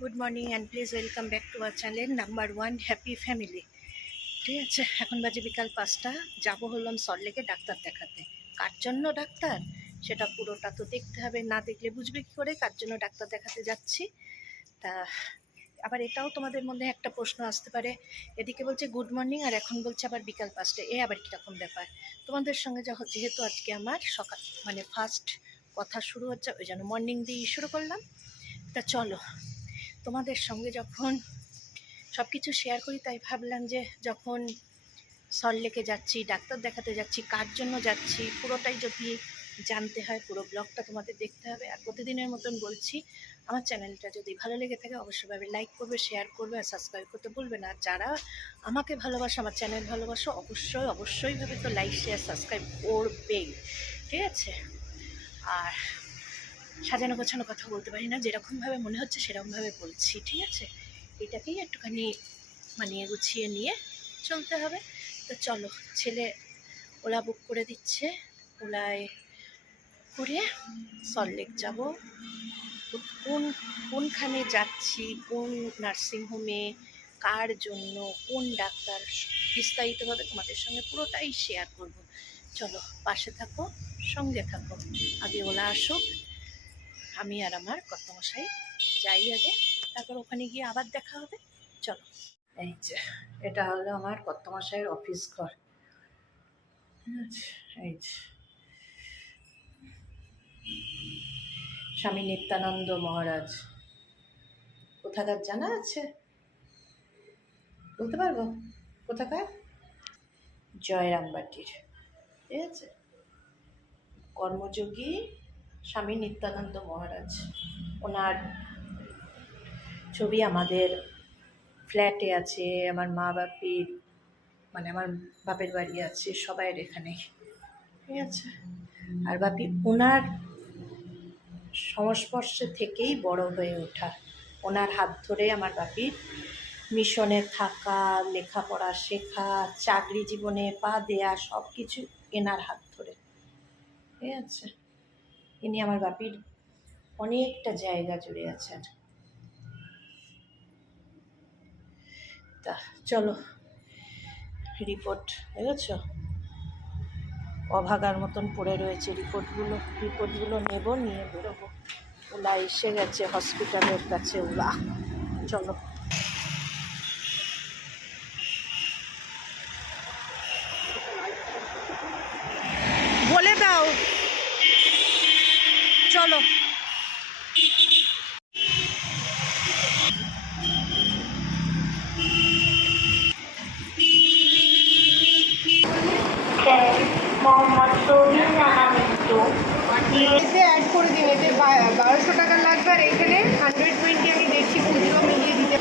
Good morning and please welcome back to our channel number 1 happy family. ঠিক আছে, এখন বাজে বিকাল 5টা। যাবো হলাম সল্টলেকে ডাক্তার দেখাতে। কার জন্য ডাক্তার সেটা পুরোটা তো দেখতে হবে, না দেখলে বুঝবে কী করে কার জন্য ডাক্তার দেখাতে যাচ্ছি। তা আবার এটাও তোমাদের মধ্যে একটা প্রশ্ন আসতে পারে, এদিকে বলছে গুড মর্নিং আর এখন বলছে আবার বিকাল 5টে, এ আবার কীরকম ব্যাপার। তোমাদের সঙ্গে যেহেতু আজকে আমার সকাল মানে ফার্স্ট কথা শুরু হচ্ছে, ওই জন্য মর্নিং দিয়েই শুরু করলাম। তা চলো তোমাদের সঙ্গে যখন সব কিছু শেয়ার করি, তাই ভাবলাম যে যখন সল্টলেকে যাচ্ছি, ডাক্তার দেখাতে যাচ্ছি, কার জন্য যাচ্ছি পুরোটাই যদি জানতে হয় পুরো ব্লগটা তোমাদের দেখতে হবে। আর প্রতিদিনের মতন বলছি, আমার চ্যানেলটা যদি ভালো লেগে থাকে অবশ্যইভাবে লাইক করবে, শেয়ার করবে আর সাবস্ক্রাইব করতে ভুলবে না। আর যারা আমাকে ভালোবাসো, আমার চ্যানেল ভালোবাসো, অবশ্যইভাবে তো লাইক শেয়ার সাবস্ক্রাইব করবেই। ঠিক আছে, আর সাজানো গোছানো কথা বলতে পারি না, যেরকমভাবে মনে হচ্ছে সেরকমভাবে বলছি। ঠিক আছে, এটাকেই একটুখানি মানিয়ে গুছিয়ে নিয়ে চলতে হবে। তো চলো, ছেলে ওলা বুক করে দিচ্ছে, ওলায় করে সল্টলেক যাব। কোনখানে যাচ্ছি, কোন নার্সিংহোমে, কার জন্য, কোন ডাক্তার, বিস্তারিতভাবে তোমাদের সঙ্গে পুরোটাই শেয়ার করব। চলো পাশে থাকো, সঙ্গে থাকো। আগে ওলা আসুক, আমি আর আমার কর্তামশাই যাই আগে, তারপর ওখানে গিয়ে আবার দেখা হবে। চলো, এই যে এটা হলো আমার কর্তামশাইয়ের অফিস ঘর। এই যে স্বামী নিত্যানন্দ মহারাজ কোথাকার জানা আছে? বলতে পারবো কোথাকার? জয়রামবাটির। ঠিক আছে, কর্মযোগী স্বামী নিত্যানন্দ মহারাজ, ওনার ছবি আমাদের ফ্ল্যাটে আছে, আমার মা বাপির মানে আমার বাপের বাড়ি আছে, সবাইয়ের এখানে। ঠিক আছে, আর বাপি ওনার সংস্পর্শে থেকেই বড় হয়ে ওঠা, ওনার হাত ধরে আমার বাপির মিশনে থাকা, লেখাপড়া শেখা, চাকরি জীবনে পা দেয়া, সব কিছু এনার হাত ধরে। ঠিক আছে, ইনি আমার বাপির অনেকটা জায়গা জুড়ে আছেন। তা চলো, রিপোর্ট দেখেছ অভাগার মতন পড়ে রয়েছে, রিপোর্টগুলো নেব, নিয়ে বেরোবো। ওলা এসে গেছে হসপিটালের কাছে। ওলা চলো, বলে দাও চলো। মোহাম্মদ তৌহিদ রানা মিন্টু এতে অ্যাড করে দিন, এতে 1200 টাকা লাগবে। আর এখানে 120 আমি দেখছি খুচরো মিলিয়ে দিতে।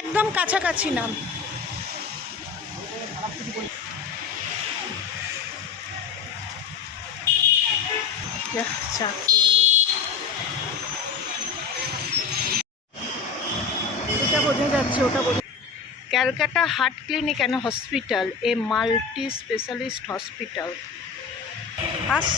একদম কাছাকাছি নাম। এটা বোঝা যাচ্ছে, ওটা বোঝা। Calcutta heart clinic and hospital, a multi specialist hospital. আস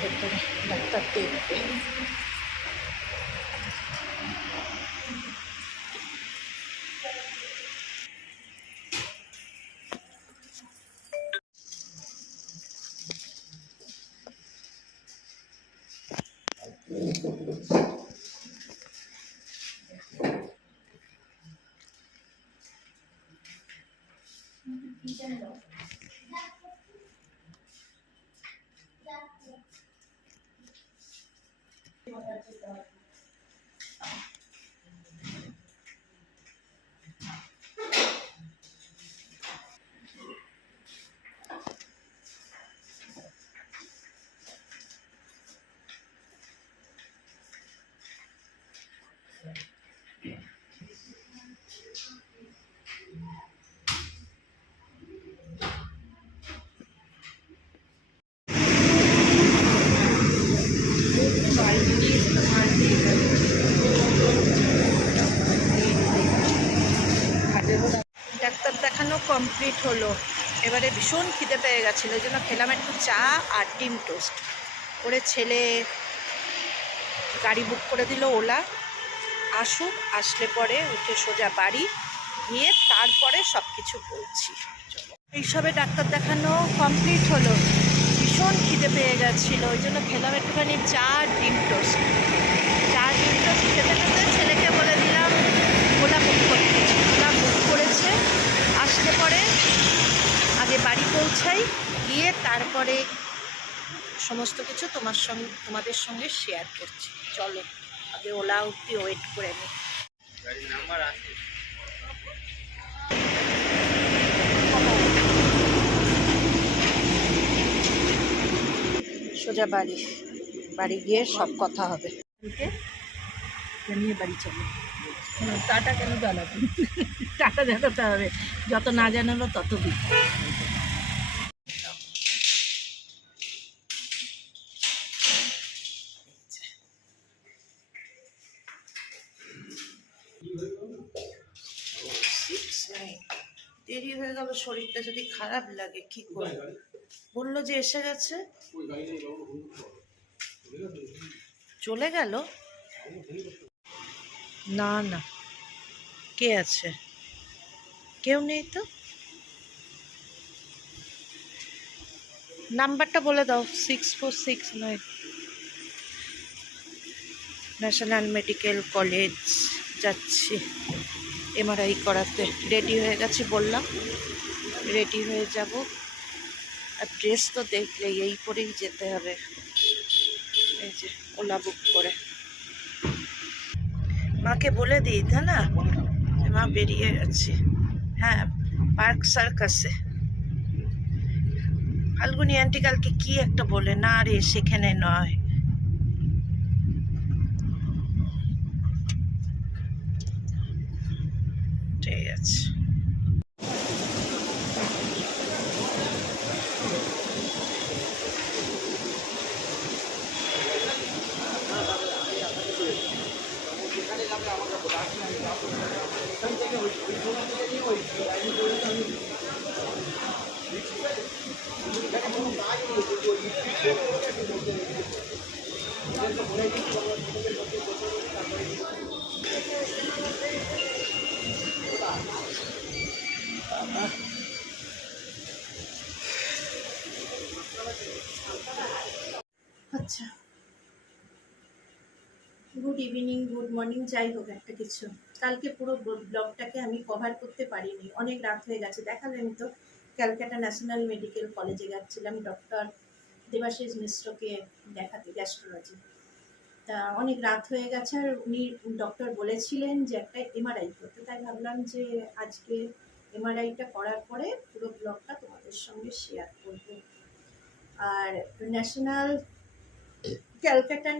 ভেতরে ডাক্তার দেখবে। ডাক্তার দেখানো কমপ্লিট হলো। এবারে ভীষণ খিদে পেয়ে গেছিলো, ওই জন্য খেলাম একটু চা আর ডিম টোস্ট করে। ছেলে গাড়ি বুক করে দিল ওলা, আসুক, আসলে পরে উঠে সোজা বাড়ি গিয়ে তারপরে সব কিছু বলছি। এইসবে ডাক্তার দেখানো কমপ্লিট হলো, ভীষণ খিদে পেয়ে গেছিলো, ওই জন্য খেলাম একটুখানি চা আর ডিম টোস্ট। চা ডিম টোস্ট খেতে খেতে ছেলেকে বলে দিলাম ওলা বুক করতে। ওলা বুক করেছে, আসলে পরে আগে বাড়ি পৌঁছাই, গিয়ে তারপরে সমস্ত কিছু তোমাদের সঙ্গে শেয়ার করছি। চলো আগে ওলা অব্দি ওয়েট করে নিই। সোজা বাড়ি গিয়ে সব কথা হবে। নিয়ে বাড়ি চলো। টাটা কেন জানাতে? টাটা জানাতে হবে, যত না জানালো তত বিপদ। দেরি হয়ে গেল, শরীরটা যদি খারাপ লাগে কি করব? বললো যে এসে গেছে, চলে গেল। না না, কে আছে? কেউ নেই তো। নাম্বারটা বলে দাও। 6469 ন্যাশনাল মেডিকেল কলেজ যাচ্ছি এমআরআই করাতে। রেডি হয়ে গেছি বললাম, রেডি হয়ে যাব। আর ড্রেস তো দেখলে এই পরেই যেতে হবে। এই যে ওলা বুক করে। মাকে বলে দিই তা না, মা বেরিয়ে গেছি। হ্যাঁ, পার্ক সার্কাসে। ফাল্গুনি আন্টি কালকে কি একটা বলে, না রে সেখানে নয়। ঠিক আছে। আচ্ছা, গুড ইভিনিং, গুড মর্নিং, যাই হোক একটা কিছু। কালকে পুরো ব্লগটাকে আমি কভার করতে পারিনি, অনেক রাত হয়ে গেছে। দেখালেন তো ক্যালকাটা ন্যাশনাল মেডিকেল কলেজে যাচ্ছিলাম ডক্টর দেবাশিস মিশ্রকে দেখাতে, গ্যাস্ট্রোলজি। তা অনেক রাত হয়ে গেছে, আর উনি ডক্টর বলেছিলেন যে একটা এমআরআই করতে। তাই ভাবলাম যে আজকে এমআরআইটা করার পরে পুরো ব্লগটা তোমাদের সঙ্গে শেয়ার করব। আর Calcutta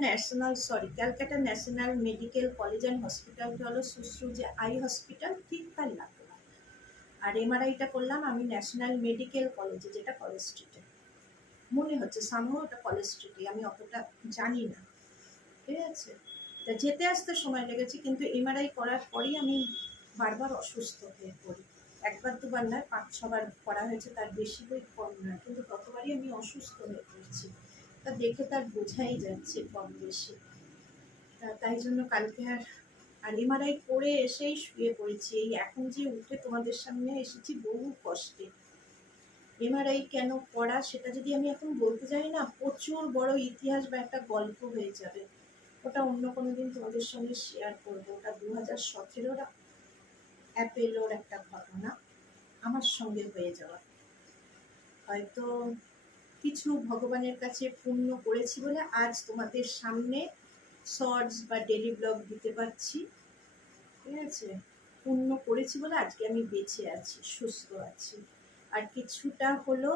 national medical college and হসপিটালটা হলো সুশ্রুজে আই হসপিটাল, ঠিক তার লাগলো। আর এমআরআইটা করলাম আমি ন্যাশনাল মেডিকেল কলেজে, যেটা কলেজ স্ট্রিটে মনে হচ্ছে। সামহ ওটা কলেজ স্ট্রিটে, আমি অতটা জানি না, ঠিক আছে। তা যেতে আসতে সময় লেগেছে, কিন্তু এমআরআই করার পরেই আমি বারবার অসুস্থ হয়ে পড়ি। একবার দুবার নয়, 5-6বার করা হয়েছে, তার বেশি বই কম নয়, কিন্তু ততবারই আমি অসুস্থ হয়ে পড়েছি। তা দেখে তার বোঝাই যাচ্ছে কম বেশি। তাই জন্য কালকে আর এমআরআই করে এসেই শুয়ে পড়েছি। এই এখন যে উঠে তোমাদের সামনে এসেছি বহু কষ্টে। এমআরআই কেন করা সেটা যদি আমি এখন বলতে যাই না, প্রচুর বড় ইতিহাস বা একটা গল্প হয়ে যাবে। ওটা অন্য কোনো দিন তোমাদের সঙ্গে শেয়ার করবো। ওটা 2017 অ্যাপেলোর একটা ঘটনা আমার সঙ্গে হয়ে যাওয়া। হয়তো কিছু ভগবানের কাছে পুণ্য করেছি বলে আজ তোমাদের সামনে শর্টস বা ডেলি ব্লগ দিতে পারছি। ঠিক আছে, পুণ্য করেছি বলে আজকে আমি বেঁচে আছি, সুস্থ আছি। আর কিছুটা হলো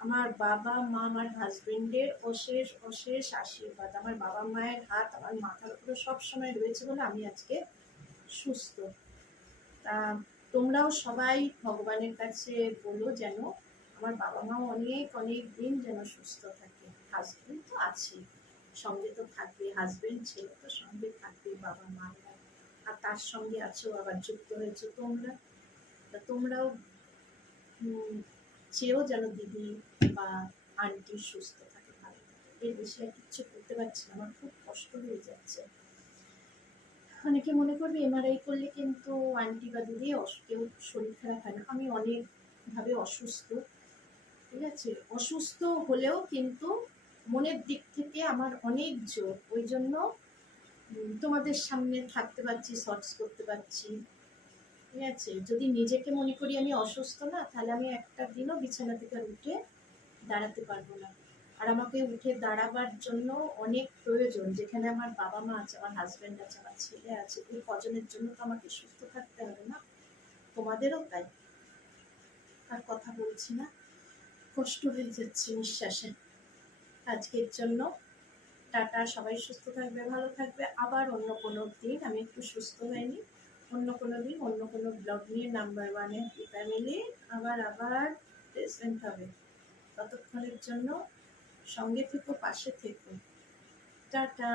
আমার বাবা মা, আমার হাজবেন্ডের অশেষ অশেষ আশীর্বাদ। আমার বাবা মায়ের হাত আমার মাথার উপরে সবসময় রয়েছে বলে আমি আজকে সুস্থ। তা তোমরাও সবাই ভগবানের কাছে বলো যেন আমার বাবা মাও অনেক অনেক দিন যেন সুস্থ থাকে। হাজবেন্ড তো আছেই, সঙ্গে তো থাকবে, হাজবেন্ড ছেলে তো সঙ্গে থাকবে, বাবা মায়েরা। আর তার সঙ্গে আছো আবার যুক্ত হয়েছো তোমরা। তা তোমরাও চেয়েও যেন দিদি বা আন্টি সুস্থ থাকে, ভালো থাকে। এর বেশি আর কিচ্ছু করতে পারছি না, আমার খুব কষ্ট হয়ে যাচ্ছে। অনেকে মনে করবে এমআরআই করলে কিন্তু আন্টি বা দিদি কেউ শরীর খারাপ হয় না। আমি অনেকভাবে অসুস্থ, ঠিক আছে, অসুস্থ হলেও কিন্তু মনের দিক থেকে আমার অনেক জোর। ওই জন্য তোমাদের সামনে থাকতে পারছি, শর্টস করতে পারছি। ঠিক আছে, যদি নিজেকে মনে করি আমি অসুস্থ না, তাহলে আমি একটা দিনও বিছানা থেকে আর উঠে দাঁড়াতে পারবো না। আর আমাকে উঠে দাঁড়াবার জন্য অনেক প্রয়োজন। যেখানে আমার বাবা মা আছে, আমার হাজব্যান্ড আছে, আমার ছেলে আছে, এই কজনের জন্য তো আমাকে সুস্থ থাকতে হবে না? তোমাদেরও তাই। আর কথা বলছি না, কষ্ট হয়ে যাচ্ছে নিঃশ্বাসে। আজকের জন্য টাটা, সবাই সুস্থ থাকবে, ভালো থাকবে। আবার অন্য কোনো দিন, আমি একটু সুস্থ হয়নি, অন্য কোনো দিন অন্য কোনো ব্লগ নিয়ে নাম্বার ওয়ানে হ্যাপি ফ্যামিলি আবার প্রেজেন্ট হবে। ততক্ষণের জন্য সঙ্গে থেকো, পাশে থেকো। টাটা।